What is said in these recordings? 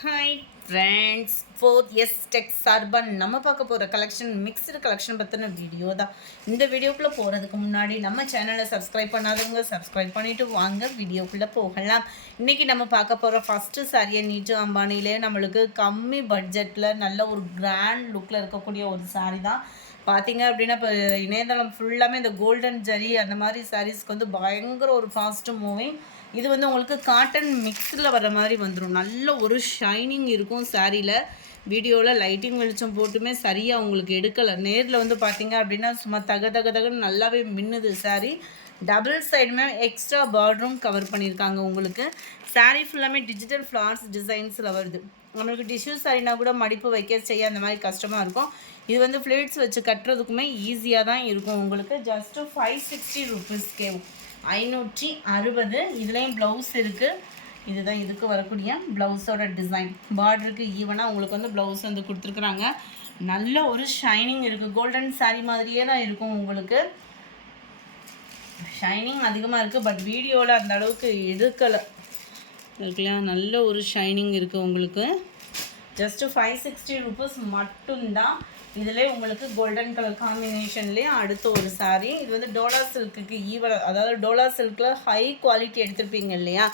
Hi friends, 4S tech சார்பாக நம்ம பார்க்க போகிற கலெக்ஷன் மிக்சடு கலெக்ஷன் பற்றின வீடியோ தான். இந்த வீடியோக்குள்ளே போகிறதுக்கு முன்னாடி நம்ம சேனலை சப்ஸ்கிரைப் பண்ணாதவங்க சப்ஸ்கிரைப் பண்ணிவிட்டு வாங்க வீடியோக்குள்ளே போகலாம். இன்றைக்கி நம்ம பார்க்க போகிற ஃபஸ்ட்டு சாரியை நீட்டு அம்பானிலே நம்மளுக்கு கம்மி பட்ஜெட்டில் நல்ல ஒரு கிராண்ட் லுக்கில் இருக்கக்கூடிய ஒரு சாரி தான். பார்த்தீங்க அப்படின்னா இப்போ இணையதளம் ஃபுல்லாமே இந்த கோல்டன் ஜரி அந்த மாதிரி சாரீஸ்க்கு வந்து பயங்கர ஒரு ஃபாஸ்ட்டு மூவிங். இது வந்து உங்களுக்கு காட்டன் மிக்ஸில் வர மாதிரி வந்துடும். நல்ல ஒரு ஷைனிங் இருக்கும் சாரியில். வீடியோவில் லைட்டிங் வெளிச்சம் போட்டுமே சரியாக உங்களுக்கு எடுக்கலை. நேரில் வந்து பார்த்தீங்க அப்படின்னா சும்மா தகன்னு நல்லாவே மின்னுது சாரி. டபுள் சைடுமே எக்ஸ்ட்ரா பார்டரும் கவர் பண்ணியிருக்காங்க. உங்களுக்கு சாரீ ஃபுல்லாமே டிஜிட்டல் ஃப்ளார்ஸ் டிசைன்ஸில் வருது. நம்மளுக்கு டிஷ்யூ சாரினா கூட மடிப்பு வைக்க செய்ய அந்த மாதிரி கஷ்டமாக இருக்கும். இது வந்து ஃப்ளேட்ஸ் வச்சு கட்டுறதுக்குமே ஈஸியாக தான் இருக்கும். உங்களுக்கு ஜஸ்ட்டு 560 ருபீஸ் கேவும் 560. இதுலேயும் ப்ளவுஸ் இருக்குது. இதுதான் இதுக்கு வரக்கூடிய ப்ளவுஸோட டிசைன். பார்டருக்கு ஈவனாக உங்களுக்கு வந்து ப்ளவுஸ் வந்து கொடுத்துருக்குறாங்க. நல்ல ஒரு ஷைனிங் இருக்குது. கோல்டன் சாரீ மாதிரியே தான் இருக்கும். உங்களுக்கு ஷைனிங் அதிகமாக இருக்குது. பட் வீடியோவில் அந்த அளவுக்கு எடுக்கலை இருக்குல்லையா. நல்ல ஒரு ஷைனிங் இருக்குது. உங்களுக்கு ஜஸ்ட்டு 560 ருபீஸ் மட்டும்தான். இதிலே உங்களுக்கு கோல்டன் கலர் காம்பினேஷன்லேயே அடுத்த ஒரு சாரீ. இது வந்து டோலா சில்க்குக்கு அதாவது டோலா சில்கில் ஹை குவாலிட்டி எடுத்திருப்பீங்க இல்லையா,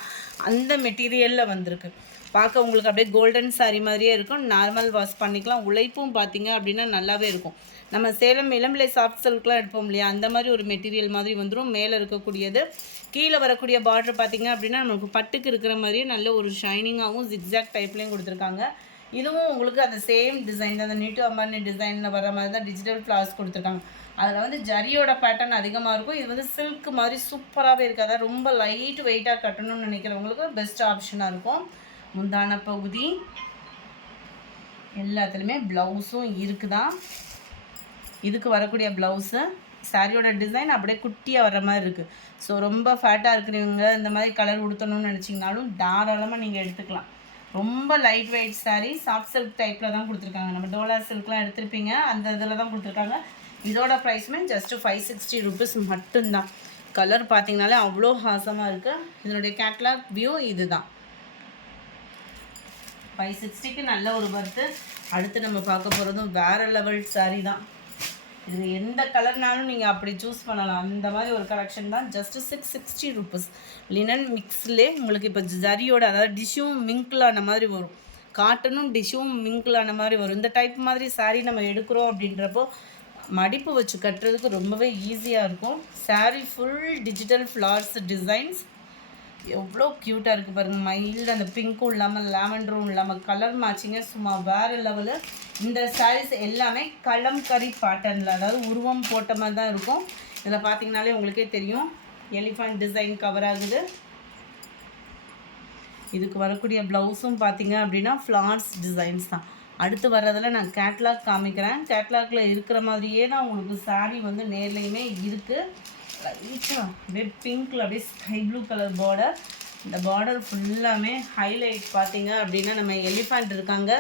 அந்த மெட்டீரியலில் வந்திருக்கு. பார்க்க உங்களுக்கு அப்படியே கோல்டன் சாரீ மாதிரியே இருக்கும். நார்மல் வாஷ் பண்ணிக்கலாம். உழைப்பும் பார்த்தீங்க அப்படின்னா நல்லாவே இருக்கும். நம்ம சேலம் இளம்பிள்ளை சாஃப்ட் சில்க்லாம் எடுப்போம் இல்லையா, அந்த மாதிரி ஒரு மெட்டீரியல் மாதிரி வந்துடும். மேலே இருக்கக்கூடியது கீழே வரக்கூடிய பார்டர் பார்த்தீங்க அப்படின்னா நமக்கு பட்டுக்கு இருக்கிற மாதிரியே நல்ல ஒரு ஷைனிங்காகவும் ஜிக்ஸாக் டைப்லேயும் கொடுத்துருக்காங்க. இதுவும் உங்களுக்கு அந்த சேம் டிசைன் தான், அந்த நீட்டு அம்பானி டிசைனில் வர மாதிரி தான் டிஜிட்டல் ஃப்ளார்ஸ் கொடுத்துருக்காங்க. அதில் வந்து ஜரியோட பேட்டர்ன் அதிகமாக இருக்கும். இது வந்து சில்க் மாதிரி சூப்பராகவே இருக்காது. ரொம்ப லைட் வெயிட்டாக கட்டணும்னு நினைக்கிறவங்களுக்கு பெஸ்ட் ஆப்ஷனாக இருக்கும். முந்தான பகுதி எல்லாத்துலேயுமே ப்ளவுஸும் இருக்குதான். இதுக்கு வரக்கூடிய ப்ளவுஸு சாரியோட டிசைன் அப்படியே குட்டியாக வர மாதிரி இருக்குது. ஸோ ரொம்ப ஃபேட்டாக இருக்கிறவங்க இந்த மாதிரி கலர் உடுத்தணும்னு நினச்சிங்கனாலும் தாராளமாக நீங்கள் எடுத்துக்கலாம். ரொம்ப light weight sari, soft silk டைப்பில் தான் கொடுத்துருக்காங்க. நம்ம டோலா சில்க்லாம் எடுத்திருப்பீங்க, அந்த இதில் தான் கொடுத்துருக்காங்க. இதோட ப்ரைஸுமே ஜஸ்ட்டு 560 ருபீஸ் மட்டும்தான். கலர் பார்த்தீங்கனாலே அவ்வளோ ஹாசமாக இருக்குது. இதனுடைய கேட்லாக் வியூ இது தான். 560க்கு நல்ல ஒரு பர்த்து. அடுத்து நம்ம பார்க்க போகிறதும் வேறு லெவல் சாரீ தான். இது எந்த கலர்னாலும் நீங்கள் அப்படி சூஸ் பண்ணலாம். அந்த மாதிரி ஒரு கலெக்ஷன் தான். Just 660 rupees. லினன் மிக்ஸ்லே உங்களுக்கு இப்போ ஜரியோட அதாவது டிஷ்யூம் மிங்கிளான மாதிரி வரும். காட்டனும் டிஷ்யூம் மிங்கிளான மாதிரி வரும். இந்த டைப் மாதிரி சாரீ நம்ம எடுக்கிறோம் அப்படின்றப்போ மடிப்பு வச்சு கட்டுறதுக்கு ரொம்பவே ஈஸியாக இருக்கும். Sari full digital flowers designs எவ்வளோ க்யூட்டாக இருக்குது பாருங்கள். மைல்டு அந்த பிங்க்கும் இல்லாமல் லாவெண்டரும் இல்லாமல் கலர் மேட்சிங்க சும்மா வேறு லெவலு. இந்த சாரீஸ் எல்லாமே கலம்கரி பேட்டர்னில், அதாவது உருவம் போட்ட மாதிரி தான் இருக்கும். இதில் பார்த்தீங்கனாலே உங்களுக்கே தெரியும் எலிஃபண்ட் டிசைன் கவர் ஆகுது. இதுக்கு வரக்கூடிய ப்ளவுஸும் பார்த்தீங்க அப்படின்னா ஃப்ளார்ஸ் டிசைன்ஸ் தான். அடுத்து வர்றதில் நான் கேட்லாக் காமிக்கிறேன். கேட்லாகில் இருக்கிற மாதிரியே தான் உங்களுக்கு சாரீ வந்து நேர்லையுமே இருக்குது. லைட்டாக அப்படியே பிங்க்கில் அப்படியே ஸ்கை ப்ளூ கலர் பார்டர். இந்த பார்டர் ஃபுல்லாமே ஹைலைட் பார்த்தீங்க அப்படின்னா நம்ம எலிஃபண்ட் இருக்காங்க.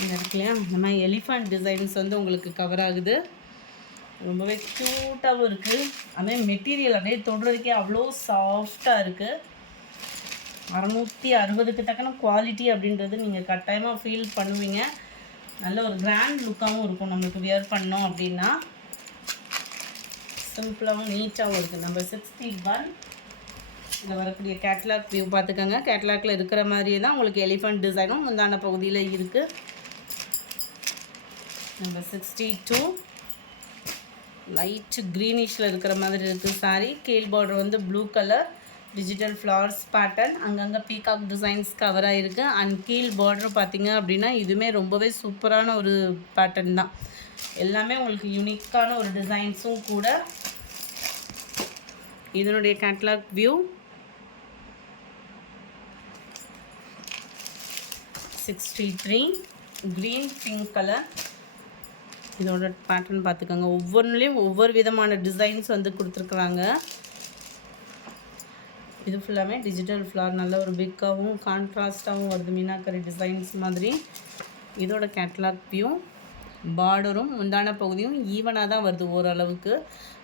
இந்த இருக்குல்லையா, நம்ம எலிஃபண்ட் டிசைன்ஸ் வந்து உங்களுக்கு கவர் ஆகுது. ரொம்பவே க்யூட்டாகவும் இருக்குது. அதே மெட்டீரியல் அப்படியே தொடுறதுக்கே அவ்வளோ சாஃப்டாக இருக்குது. 660க்கு தக்கன குவாலிட்டி அப்படின்றது நீங்கள் கட்டாயமாக ஃபீல் பண்ணுவீங்க. நல்ல ஒரு கிராண்ட் லுக்காகவும் இருக்கும். நம்மளுக்கு வியர் பண்ணோம் அப்படின்னா சிம்பிளாகவும் நீட்டாகவும் இருக்குது. நம்பர் 61 இதில் வரக்கூடிய கேட்லாக் வியூ பார்த்துக்கோங்க. கேட்லாகில் இருக்கிற மாதிரியே தான் உங்களுக்கு எலிஃபண்ட் டிசைனும் முந்தான பகுதியில் இருக்குது. நம்பர் 62 லைட் க்ரீனிஷில் இருக்கிற மாதிரி இருக்குது சாரீ. கீழ் பார்டர் வந்து blue colour digital flowers pattern, அங்கங்கே பீகாக் டிசைன்ஸ் கவராக இருக்குது. அண்ட் கீழ் பார்டர் பார்த்திங்க அப்படின்னா இதுவுமே ரொம்பவே சூப்பரான ஒரு பேட்டர்ன் தான். எல்லாமே உங்களுக்கு யூனிக்கான ஒரு டிசைன்ஸும் கூட. இதனுடைய catalogue view 63 green pink colour. இதோட பேட்டர்ன் பார்த்துக்கோங்க. ஒவ்வொன்றுலேயும் ஒவ்வொரு விதமான டிசைன்ஸ் வந்து கொடுத்துருக்குறாங்க. இது ஃபுல்லாமே டிஜிட்டல் ஃப்ளார் நல்ல ஒரு பிக்காகவும் கான்ட்ராஸ்ட்டாகவும் வருது. மீனாக்கரி டிசைன்ஸ் மாதிரி. இதோட கேட்லாக் வியூ பார்டரும் முந்தான பகுதியும் ஈவனாக தான் வருது ஓரளவுக்கு.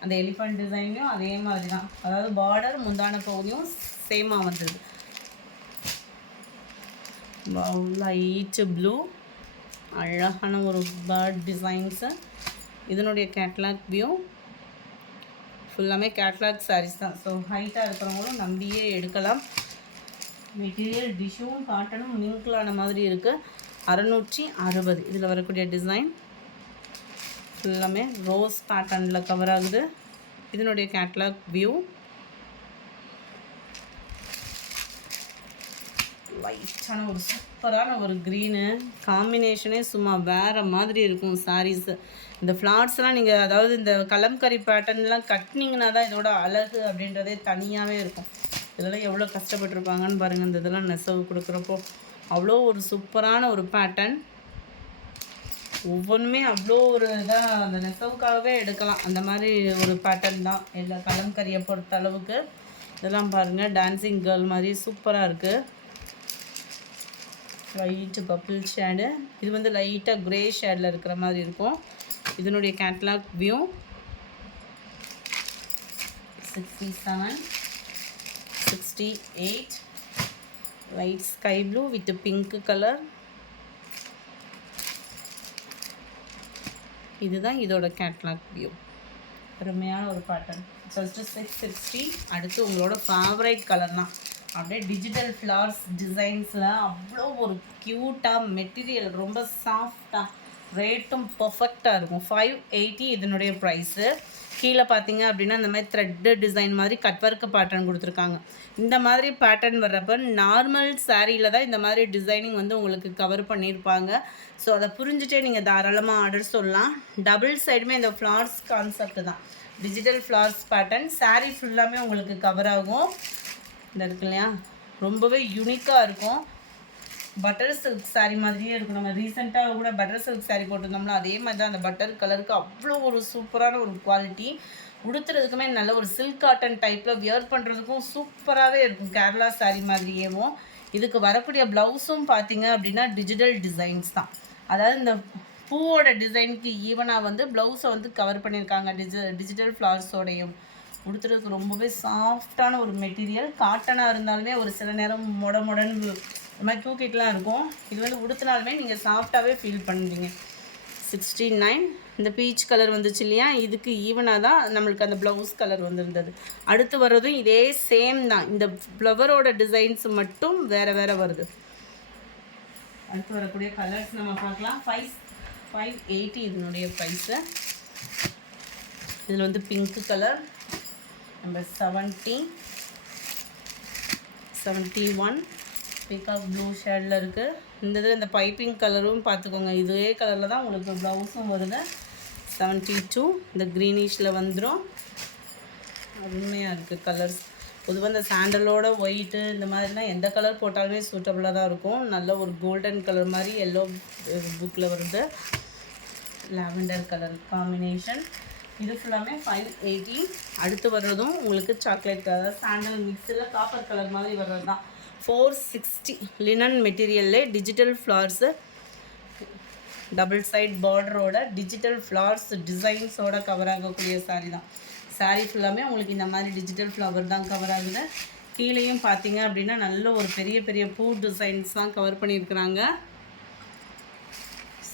அந்த எலிஃபண்ட் டிசைன்லையும் அதே மாதிரி தான், அதாவது பார்டர் முந்தான பகுதியும் சேமாக வந்தது. லைட்டு ப்ளூ, அழகான ஒரு பேர்ட் டிசைன்ஸு. இதனுடைய கேட்லாக் வியூ ஃபுல்லாமே கேட்லாக் சாரீஸ் தான். ஸோ ஹைட்டாக இருக்கிறவங்களும் நம்பியே எடுக்கலாம். மெட்டீரியல் டிஷ்ஷும் காட்டனும் மிங்கிளான மாதிரி இருக்குது. 660. இதில் வரக்கூடிய டிசைன் ஃபுல்லாமே ரோஸ் பேட்டர்னில் கவர் ஆகுது. இதனுடைய கேட்லாக் வியூ லைட்டான ஒரு சூப்பரான ஒரு க்ரீனு காம்பினேஷனே சும்மா வேறு மாதிரி இருக்கும் சாரீஸு. இந்த ஃப்ளார்ஸ்லாம் நீங்கள் அதாவது இந்த கலம்கரி பேட்டர்ன்லாம் கட்டினீங்கன்னா தான் இதோட அழகு அப்படின்றதே தனியாகவே இருக்கும். இதெல்லாம் எவ்வளோ கஷ்டப்பட்டுருப்பாங்கன்னு பாருங்கள். இந்த இதெல்லாம் நெசவு கொடுக்குறப்போ அவ்வளோ ஒரு சூப்பரான ஒரு பேட்டர்ன். ஒவ்வொன்றுமே அவ்வளோ ஒரு இதாக அந்த நெசவுக்காகவே எடுக்கலாம். அந்த மாதிரி ஒரு பேட்டர்ன் தான் எல்லா கலம்கரியை பொறுத்த அளவுக்கு. இதெல்லாம் பாருங்கள் டான்ஸிங் கேர்ள் மாதிரி சூப்பராக இருக்குது. லைட்டு பர்பிள் ஷேடு, இது வந்து லைட்டாக க்ரே ஷேடில் இருக்கிற மாதிரி இருக்கும். இதனுடைய catalogue view 67, 68, light sky blue with pink colour. இதுதான் இதோட கேட்லாக் வியூ. அருமையான ஒரு பேட்டர்ன். ஜஸ்ட்டு 660. அடுத்து உங்களோட ஃபேவரைட் கலர்னால் அப்படியே டிஜிட்டல் ஃப்ளவர்ஸ் டிசைன்ஸில் அவ்வளோ ஒரு க்யூட்டாக மெட்டீரியல் ரொம்ப சாஃப்டாக ரேட்டும் பர்ஃபெக்டாக இருக்கும். 580 இதனுடைய ப்ரைஸு. கீழே பார்த்தீங்க அப்படின்னா இந்த மாதிரி த்ரெட்டு டிசைன் மாதிரி கட் ஒர்க்கு பேட்டர்ன் கொடுத்துருக்காங்க. இந்த மாதிரி பேட்டர்ன் வர்றப்போ நார்மல் சாரியில் தான் இந்த மாதிரி டிசைனிங் வந்து உங்களுக்கு கவர் பண்ணியிருப்பாங்க. ஸோ அதை புரிஞ்சுட்டே நீங்கள் தாராளமாக ஆர்டர் சொல்லலாம். டபுள் சைடுமே இந்த ஃப்ளார்ஸ் கான்செப்ட் தான், டிஜிட்டல் ஃப்ளார்ஸ் பேட்டர்ன். சாரீ ஃபுல்லாமே உங்களுக்கு கவர் ஆகும். இந்த இருக்கு இல்லையா, ரொம்பவே யூனிக்காக இருக்கும். பட்டர் சில்க் சாரீ மாதிரியே இருக்கும். நம்ம ரீசெண்டாக கூட பட்டர் சில்க் சாரீ போட்டிருந்தோம்னா அதே மாதிரி தான் அந்த பட்டர் கலருக்கு அவ்வளோ ஒரு சூப்பரான ஒரு குவாலிட்டி. உடுத்துறதுக்குமே நல்ல ஒரு சில்க் காட்டன் டைப்பில் வியர் பண்ணுறதுக்கும் சூப்பராகவே இருக்கும். கேரளா சாரீ மாதிரியேவும். இதுக்கு வரக்கூடிய ப்ளவுஸும் பார்த்தீங்க அப்படின்னா டிஜிட்டல் டிசைன்ஸ் தான். அதாவது இந்த பூவோட டிசைனுக்கு ஈவனாக வந்து ப்ளவுஸை வந்து கவர் பண்ணியிருக்காங்க டிஜிட்டல் ஃப்ளவர்ஸோடையும். உடுத்துறதுக்கு ரொம்பவே சாஃப்டான ஒரு மெட்டீரியல். காட்டனாக இருந்தாலுமே ஒரு சில நேரம் மொடன்னு இந்த மாதிரி தூக்கிட்டுலாம் இருக்கும். இது வந்து உடுத்தினாலுமே நீங்கள் சாஃப்டாகவே ஃபீல் பண்ணுவீங்க. 69. இந்த பீச் கலர் வந்துச்சு இல்லையா, இதுக்கு ஈவனாக தான் நம்மளுக்கு அந்த ப்ளவுஸ் கலர் வந்துருந்தது. அடுத்து வர்றதும் இதே சேம் தான். இந்த ஃப்ளவரோட டிசைன்ஸ் மட்டும் வேறு வேறு வருது. அடுத்து வரக்கூடிய கலர்ஸ் நம்ம பார்க்கலாம். 580 இதனுடைய ப்ரைஸு. இதில் வந்து pink colour number 70, 71 peacock blue ஷேடில் இருக்குது. இந்த இதில் இந்த பைப்பிங் கலரும் பார்த்துக்கோங்க, இதே கலரில் தான் உங்களுக்கு ப்ளவுஸும் வருது. 72 இந்த க்ரீனிஷில் வந்துடும். அருமையாக இருக்குது கலர்ஸ். பொதுவாக இந்த சாண்டலோட ஒயிட்டு இந்த மாதிரிலாம் எந்த கலர் போட்டாலுமே சூட்டபுளாக தான் இருக்கும். நல்ல ஒரு கோல்டன் கலர் மாதிரி எல்லோ புக்கில் வருது. Lavender colour combination. இது ஃபுல்லாமே 580. அடுத்து வர்றதும் உங்களுக்கு சாக்லேட் கலர் சாண்டல் மிக்ஸில் காப்பர் கலர் மாதிரி வர்றது தான். 460 லினன் மெட்டீரியல்லே டிஜிட்டல் ஃப்ளார்ஸு, டபுள் சைட் பார்டரோட டிஜிட்டல் ஃப்ளார்ஸ் டிசைன்ஸோட கவர் ஆகக்கூடிய சாரீ தான். சாரீ ஃபுல்லாமே உங்களுக்கு இந்த மாதிரி டிஜிட்டல் ஃப்ளவர் தான் கவர் ஆகுது. கீழேயும் பார்த்தீங்க அப்படின்னா நல்ல ஒரு பெரிய பெரிய பூ டிசைன்ஸ் தான் கவர் பண்ணியிருக்கிறாங்க.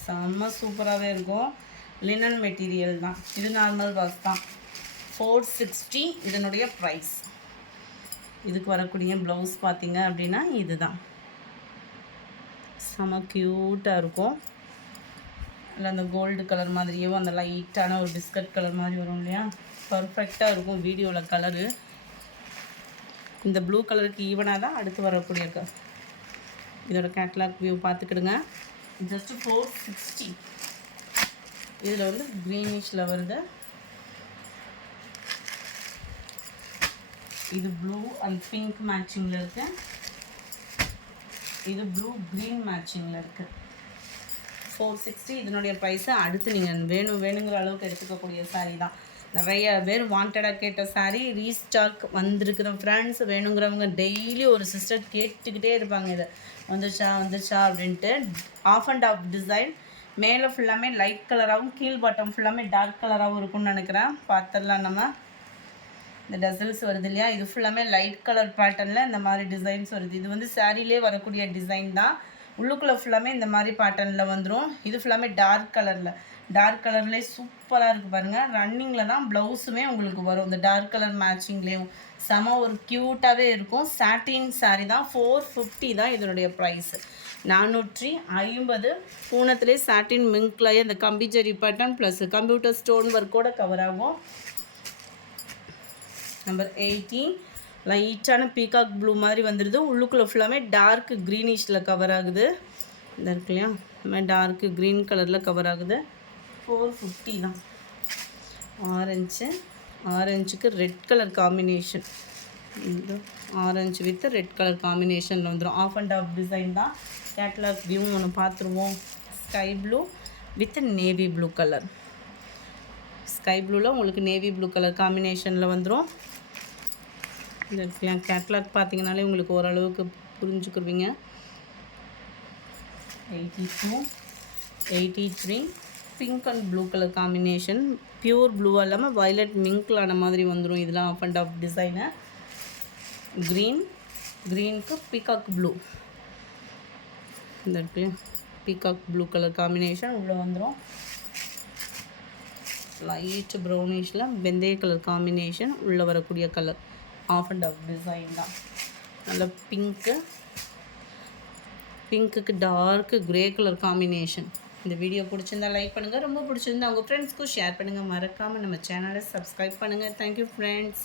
செம்ம சூப்பராகவே இருக்கும். லினன் மெட்டீரியல் தான். இது நார்மல் வாஷ் தான். 460 இதனுடைய ப்ரைஸ். இதுக்கு வரக்கூடிய ப்ளவுஸ் பார்த்தீங்க அப்படின்னா இது தான். செம்ம க்யூட்டாக இருக்கும். இல்லை அந்த கோல்டு கலர் மாதிரியும் அந்த லைட்டான ஒரு பிஸ்கட் கலர் மாதிரி வரும் இல்லையா, பர்ஃபெக்டாக இருக்கும் வீடியோவில் கலரு. இந்த ப்ளூ கலருக்கு ஈவனாக தான் அடுத்து வரக்கூடிய இதோட கேட்லாக் வியூ பார்த்துக்கிடுங்க. ஜஸ்ட்டு 460. இதில் வந்து க்ரீனிஷில் வருது. இது ப்ளூ அண்ட் பிங்க் மேட்சிங்கில் இருக்குது. இது ப்ளூ க்ரீன் மேட்சிங்கில் இருக்குது. 460 இதனுடைய ப்ரைஸு. அடுத்து நீங்கள் வேணுங்கிற அளவுக்கு எடுத்துக்கக்கூடிய சாரீ தான். நிறைய பேர் வாண்டடாக கேட்ட சாரீ ரீஸ்டாக் வந்திருக்கிற ஃப்ரெண்ட்ஸ். வேணுங்கிறவங்க டெய்லி ஒரு சிஸ்டர் கேட்டுக்கிட்டே இருப்பாங்க, இதை வந்துருச்சா அப்படின்ட்டு. Half and half design. மேலே ஃபுல்லாமே லைட் கலராகவும் கீழ் பாட்டம் ஃபுல்லாமே டார்க் கலராகவும் இருக்கும்னு நினைக்கிறேன். பார்த்துடலாம் நம்ம. இந்த டசல்ஸ் வருது இல்லையா, இது ஃபுல்லாமே லைட் கலர் பேட்டர்னில் இந்த மாதிரி டிசைன்ஸ் வருது. இது வந்து சாரீலே வரக்கூடிய டிசைன் தான். உள்ளுக்குள்ளே ஃபுல்லாமே இந்த மாதிரி பேட்டர்னில் வந்துடும். இது ஃபுல்லாமே டார்க் கலர்லேயே சூப்பராக இருக்குது பாருங்கள். ரன்னிங்கில் தான் ப்ளவுஸுமே உங்களுக்கு வரும். இந்த டார்க் கலர் மேட்சிங்லேயும் செம ஒரு க்யூட்டாகவே இருக்கும். சாட்டின் சாரீ தான். 450 தான் இதனுடைய ப்ரைஸ். 450. பூனத்திலே சாட்டின் மிங்க்லாயே அந்த கம்பிச்செரி பேட்டர்ன் ப்ளஸ் கம்ப்யூட்டர் ஸ்டோன் ஒர்க்கோட கவர் ஆகும். நம்பர் 18 லைட்டான பீகாக் ப்ளூ மாதிரி வந்துடுது. உள்ளுக்குள்ளே ஃபுல்லாமே டார்க் க்ரீனிஷில் கவர் ஆகுது. இந்த இருக்கு இல்லையா, இந்த மாதிரி டார்க் க்ரீன் கலரில் கவர் ஆகுது. 450 தான். ஆரஞ்சுக்கு ரெட் கலர் காம்பினேஷன். இந்த ஆரஞ்சு வித் ரெட் கலர் காம்பினேஷனில் வந்துடும். ஆஃப் அண்ட் ஆஃப் டிசைன் தான். கேட்லாக் வியூ ஒன்று பார்த்துருவோம். Sky blue with navy blue colour. Sky ப்ளூவில் உங்களுக்கு நேவி ப்ளூ கலர் காம்பினேஷனில் வந்துடும். இந்த இருக்கலாம் கேட்லாக் பார்த்தீங்கனாலே உங்களுக்கு ஓரளவுக்கு புரிஞ்சுக்குருவீங்க. 82, 83 pink and blue colour combination. Pure ப்ளூவாக இல்லாமல் வயலட் மிங்க்லான மாதிரி வந்துடும். இதெல்லாம் ஆஃப் அண்ட் ஆஃப் டிசைனு. க்ரீனுக்கு பீகாக் ப்ளூ. இந்த இருக்குல்லையா பீகாக் ப்ளூ கலர் காம்பினேஷன் உள்ளே வந்துடும். லைட் ப்ரௌனிஷில் வெந்தய கலர் காம்பினேஷன் உள்ளே வரக்கூடிய colour. Half and half design தான். நல்ல பிங்க்குக்கு டார்க்கு க்ரே கலர் காம்பினேஷன். இந்த வீடியோ பிடிச்சிருந்தா லைக் பண்ணுங்கள். ரொம்ப பிடிச்சிருந்தா உங்கள் ஃப்ரெண்ட்ஸ்க்கும் ஷேர் பண்ணுங்கள். மறக்காமல் நம்ம சேனலை சப்ஸ்கிரைப் பண்ணுங்கள். Thank you friends.